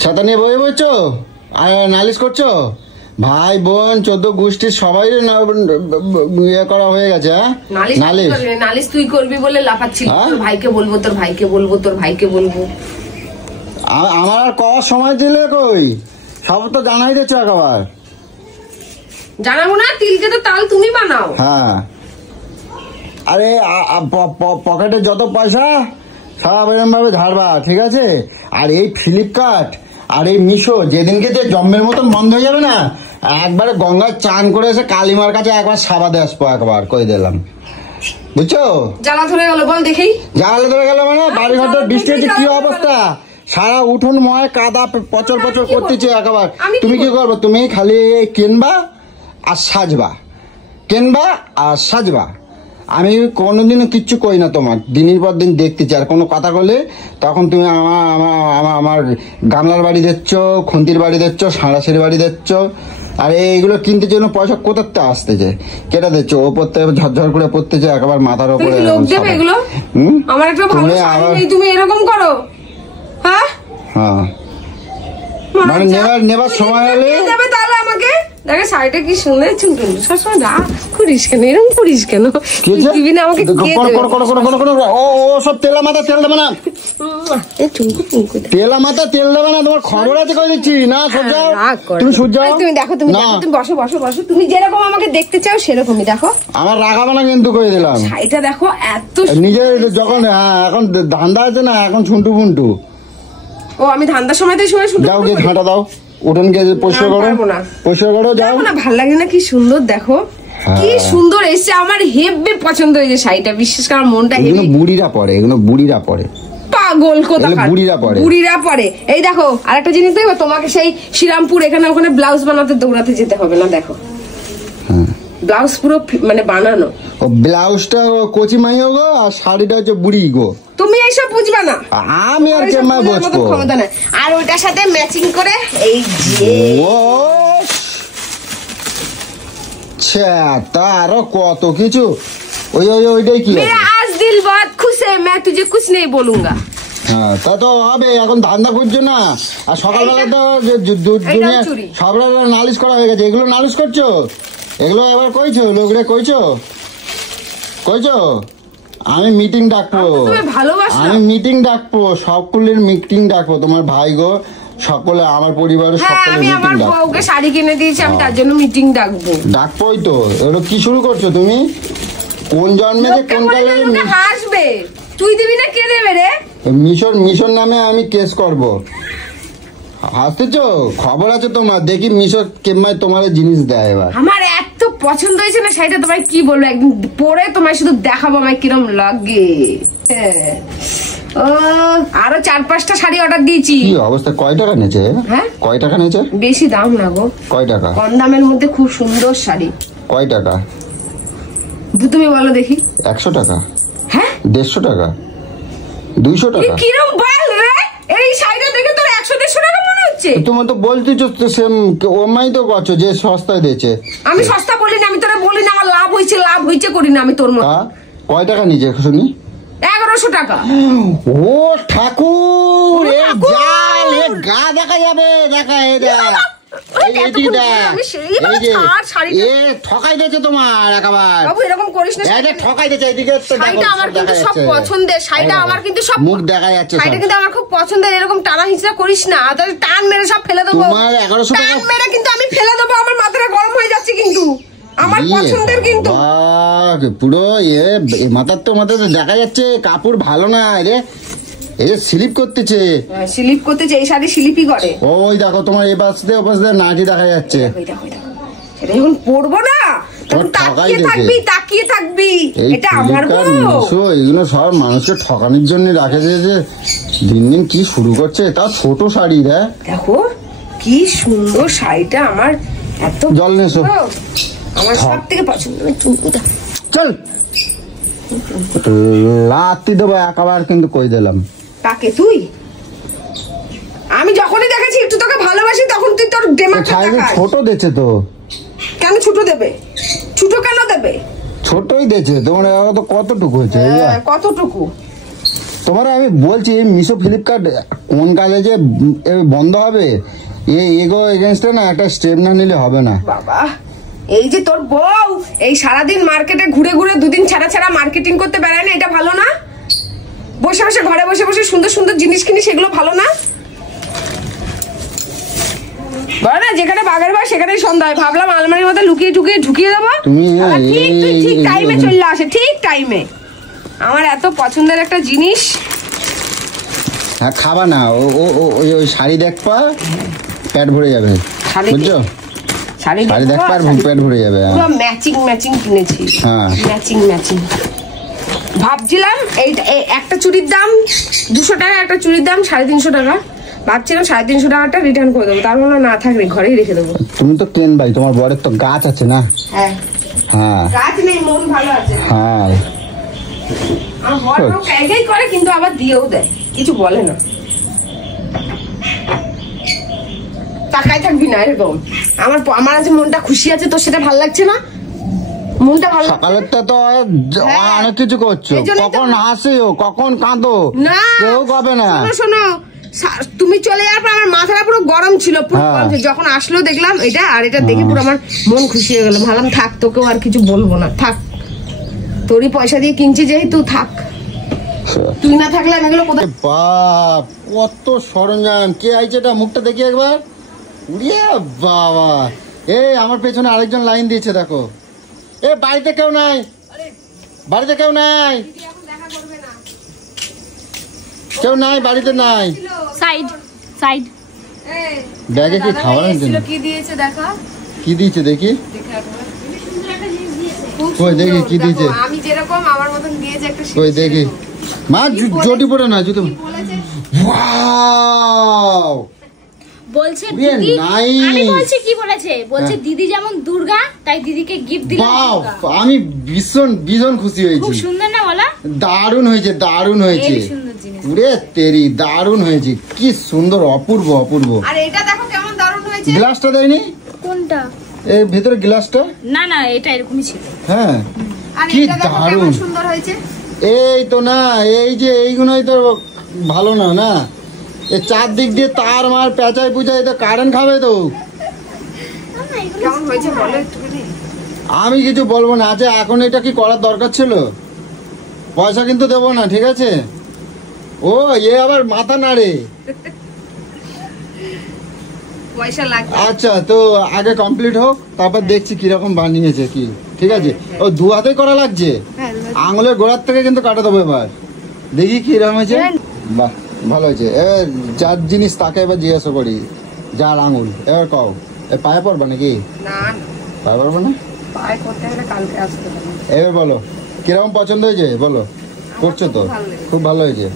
ছাতা নিয়ে বয়ে বইছো আর নালিশ করছো? ভাই বোন 14 গোষ্ঠীর সবাই ইয়ে করা হয়ে গেছে। নালিশ তুই করবি বলে লাফাচ্ছিস। তোর ভাইকে বলবো, তোর ভাইকে বলবো, তোর ভাইকে বলবো। আমার আর করার সময় দিলে কই? সব তো জানাই দিচ্ছ একবার। জানাবো না? তিলকে তো তাল তুমি বানাও। হ্যাঁ, আরে পকেটে যত পয়সা সারা এরকম ভাবে ঝাড়বা, ঠিক আছে? আর এই ফ্লিপকার্ট আর এই মিশো যেদিনকে যে জম্মের মতন বন্ধ হয়ে যাবে না, একবারে গঙ্গায় চান করে এসে কালিমার কাছে একবার সাবাদে আসবো, একবার কই দিলাম, বুঝছো? জ্বালা ধরে গেল, বল দেখি। জ্বালা ধরে গেল মানে বাড়ি ঘর বৃষ্টি হচ্ছে, কি অবস্থা? সারা উঠোন ময় কাদা পচর পচর করতেছে একবার। তুমি কি করবো? তুমি খালি কিনবা আর সাজবা, কিনবা আর সাজবা। আমি কোনোদিনও কিচ্ছু কই না তোমার, দিনের পর দিন দেখতেছি। আর কোনো কথা বলে তখন তুমি আমার গামলার বাড়ি দিচ্ছ, খুন্তির বাড়ি দিচ্ছ, সাঁড়াশির বাড়ি দিচ্ছ। আর এইগুলো কিনতে জন্য পয়সা কোথাতে আসতেছে? কেটে দিচ্ছ, ও পড়তে ঝরঝর করে পড়তেছে একবার মাথার উপরে। তুমি এরকম করো? হ্যাঁ, মানে নেবার সময় হলে তাহলে আমাকে দেখে শাড়িটা কি সুন্দর। সবসময় রাগ করিস কেন, এরকম করিস কেন? দিবি না আমাকে? ও সব তেলা মাথা তেল দেবে না, তেলা মাথা তেল দেবে না। তোমার খবর আছে কই দিচ্ছি না? তুমি সূর্য, তুমি দেখো, তুমি বসো বসো বসো। তুমি যেরকম আমাকে দেখতে চাও সেরকমই দেখো। আমার রাগাবে না কিন্তু, কই দিলাম। শাড়িটা দেখো এত নিজে যখন এখন ধান্দা আছে না, এখন ছুন্টু ফুন্টু। ও আমি ধান্দার সময় যাও গিয়ে ঘাঁটা দাও, উঠোন গিয়ে পরিষ্কার করো, পরিষ্কার করো, যাও না। ভালো লাগে না? কি সুন্দর দেখো, কি সুন্দর এসছে। আমার হেব্বে পছন্দ হয়েছে শাড়িটা, বিশেষ করে আমার মনটা। এগুলো বুড়িরা পরে, এগুলো বুড়িরা পরে, পাগল কোথাকার বুড়িরা পরে। এই দেখো আরেকটা জিনিস দেখো, তোমাকে সেই শ্রীরামপুর এখানে ওখানে ব্লাউজ বানাতে দৌড়াতে যেতে হবে না। দেখো ব্লাউজ পুরো মানে বানানো। ও ব্লাউজটা কোচি মাইও গো, আর শাড়িটা হচ্ছে বুড়ি গো। তুমি এইসব বুঝবা না, আমি আর কেমন বুঝবো? ক্ষমতা নাই। আর ওইটার সাথে ম্যাচিং করে এই যে আরো কত কিছু। ওইটাই কি আজ দিল বাত খুশ है, मैं तुझे कुछ नहीं बोलूंगा। হ্যাঁ, তা তো হবে। এখন ধান্দা করছো না। আর সকালবেলা তো সব নালিশ করা হয়ে গেছে। এগুলো নালিশ করছো, এগুলো এবার কইছো, লোকরে কইছো? আমি মিটিং ডাকবো, সকলের মিটিং ডাকবো। তোমার ভাই গো, সকলে, আমার পরিবারের সকলে মিটিং ডাকবো। শাড়ি কিনে দিয়েছি আমি, তার জন্য মিটিং ডাকবোই তো। এগুলো কি শুরু করছো তুমি? কোন জন্মে যে কোন কালে হাসবে? তুই দিবি না, কে দেবে রে? মিশর নামে আমি কেস করব। হাসতেছো? খবর আছে তোমার, দেখি মিশর কেমন তোমার জিনিস দেয়। এবার আমার এত পছন্দ হয়েছে না শাড়িটা, তোমায় কি বলবো, একদিন পরে তোমায় শুধু দেখাবো আমায় কিরম লাগে। আরো 4-5টা শাড়ি অর্ডার দিয়েছি। কি অবস্থা? কয় টাকা নেছে? হ্যাঁ, কয় টাকা নেছে? বেশি দাম না গো। কয় টাকা? কম দামের মধ্যে খুব সুন্দর শাড়ি। কয় টাকা? তুমি বলো দেখি। 100 টাকা? হ্যাঁ। 150 টাকা? 200 টাকা? কিরম বল রে? এই শাড়িটা দেখে তোর 100-150 টাকা মনে হচ্ছে? তুমি তো বলতেছো সেম, ওমাই তো করছো যে সস্তায় দিয়েছে। আমি সস্তা বলি না, আমি তোরা বলি না আমার লাভ হয়েছে করি না আমি তোর মতো। কয় টাকা নিচে শুনি? 1100 টাকা। ও ঠাকুর, গা দেখা যাবে। দেখা ঠকাই দিয়েছে তোমার একেবারে। এরকম করিস না, ঠকাই দিয়েছে। এদিকে শাড়িটা আমার কিন্তু সব পছন্দের, শাড়িটা আমার কিন্তু সব মুখ দেখা যাচ্ছে, শাড়িটা কিন্তু আমার খুব পছন্দের। এরকম টানা হিচড়া করিস না, তাহলে টান মেরে সব ফেলে দেবো। তোমার 1100 টাকা মেরে কিন্তু আমি ফেলে দেবো। আমার মাথাটা গরম হয়ে যাচ্ছে কিন্তু, আমার পছন্দের কিন্তু পুরো মাথার তো দেখা যাচ্ছে কাপড় ভালো না রে। এই স্লিপ করতেছে, এই শাড়ি স্লিপই করে। ওই দেখো তোমার এ পাশ দিয়ে নাটি দেখা যাচ্ছে। সেটা এখন পরবো না, তাকিয়ে থাকবি। এটা আমার এগুলো সব মানুষকে ঠকানোর জন্য রাখেছে, যে দিন দিন কি শুরু করছে। তা ছোট শাড়ি রে, দেখো কি সুন্দর শাড়িটা। আমার এত জল নেছো, আমার সব থেকে পছন্দ। চল লাতি দেবো একেবারে, কিন্তু কই দিলাম। কাকে তুই? আমি যখনই দেখেছি একটু তোকে ভালোবাসি, তখন তুই তোর ছোট দিচ্ছে তো। কেন ছোট দেবে? ছোট কেন দেবে? ছোটই দিচ্ছে তোমার। কতটুকু হয়েছে? কতটুকু? তোমার আমি বলছি মিশো ফ্লিপকার্ট কোন কাজে যে বন্ধ হবে, এগো এগেনস্টে না একটা স্টেপ না নিলে হবে না। বাবা এই যে তোর বউ এই সারাদিন মার্কেটে ঘুরে ঘুরে দুদিন ছাড়া ছাড়া মার্কেটিং করতে বেড়ায় না, এটা ভালো না? বসে বসে ঘরে বসে বসে সুন্দর সুন্দর জিনিস কিনি, সেগুলো ভালো না? বলো না যেখানে বাঘের বাস সেখানে সন্ধ্যায়, ভাবলাম আলমারির মধ্যে লুকিয়ে টুকিয়ে ঢুকিয়ে দেবো। ঠিক টাইমে চলে আসে, ঠিক টাইমে। আমার এত পছন্দের একটা জিনিস। হ্যাঁ খাবা না, ওই শাড়ি দেখবা পেট ভরে যাবে, বুঝছো? শাড়ি দেখবা আর পেট ভরে যাবে। পুরো ম্যাচিং ম্যাচিং কিনেছি, ম্যাচিং ম্যাচিং। ভাবছিলাম এই একটা চুড়ির দাম 200 টাকা, একটা চুড়ির দাম 350 টাকা। ভাবছিলাম 350 টাকাটা রিটার্ন করে দেবো, তার মানে না থাকলে ঘরেই রেখে দেবো। তুমি তো কেন ভাই, তোমার বরের তো গাছ আছে না? হ্যাঁ গাছ নেই, মন ভালো আছে। হ্যাঁ আমার বর ক্যাঙ্কাই করে কিন্তু আবার দিয়েও দেয়, কিছু বলে না। টাকায় থাকবি না এরকম। আমার আজ মনটা খুশি আছে, তো সেটা ভালো লাগছে না? মনটা ভালো, সকালেরটা তো অনেক কিছু করছো, কখন হাসিও কখন কাঁদো না কেউ কবে না। শোনো তুমি চলে যাওয়ার পর আমার মাথাটা পুরো গরম ছিল, যখন আসলো দেখলাম এটা, আর এটা দেখে পুরো আমার মন খুশি হয়ে গেল। ভাবলাম থাক, তোকেও আর কিছু বলবো না, থাক, তোরই পয়সা দিয়ে কিনছি যেহেতু থাক, তুই না থাকলে আমি এগুলো কোথায়। বাপ কত সরঞ্জাম, কে আইছে এটা, মুখটা দেখি একবার। বাবা এই আমার পেছনে আরেকজন লাইন দিয়েছে দেখো। এ বাড়িতে কেউ নাই, বাড়িতে কেউ নাই, কেউ নাই, বাড়িতে নাই। সাইড সাইড ব্যাগে কি খাবার কি দিয়েছে দেখা, কি দিয়েছে দেখি, কই দেখি কি দিয়েছে। আমি যেরকম আমার মতন দিয়েছে একটা, কই দেখি। মা জটি পড়ে না জুতো। ওয়াও বলছে দিদি, আমি বলছি কি বলেছে, বলছে দিদি যেমন দুর্গা তাই দিদিকে গিফট দিলাম। আমি ভীষণ খুশি হয়েছি। খুব সুন্দর না বলা? দারুণ হয়েছে, দারুণ হয়েছে। পুরে তেরি দারুণ হয়েছে, কি সুন্দর, অপূর্ব অপূর্ব। আর এটা দেখো কেমন দারুণ হয়েছে। গ্লাসটা দেয়নি? কোনটা? এই ভিতরে গ্লাসটা। না না এটা এরকমই ছিল। হ্যাঁ কি দারুণ সুন্দর হয়েছে। এই তো না, এই যে এইগুলোই তো ভালো না না, এই চারদিক দিয়ে তার মার পেঁচাই পুচাই তো কারেন্ট খাবে তো। কেমন হয়েছে বলো একটুখানি। আমি কিছু বলবো না, আচ্ছা এখন এটা কি করার দরকার ছিল? পয়সা কিন্তু দেবো না, ঠিক আছে? ও এ আবার মাথা নাড়ে। পয়সা লাগবে। আচ্ছা তো আগে কমপ্লিট হোক, তারপর দেখছি কিরকম বানিয়েছে কি, ঠিক আছে? ও দু হাতে করা লাগছে, আঙুলের গোড়ার থেকে কিন্তু কাটা দেবো এবার, দেখি কিরকম হয়েছে। বাহ ভালো হয়েছে। এবার যার জিনিস তাকে এবার জিজ্ঞাসা করি, যার আঙুল। এবার কও এ পায়ে পড়বা নাকি? না পায়ে পড়বো না, পায়ে করতে গেলে কালকে আসতে হবে। এবার বলো কিরকম পছন্দ হয়েছে, বলো। করছো তো, খুব ভালো হয়েছে।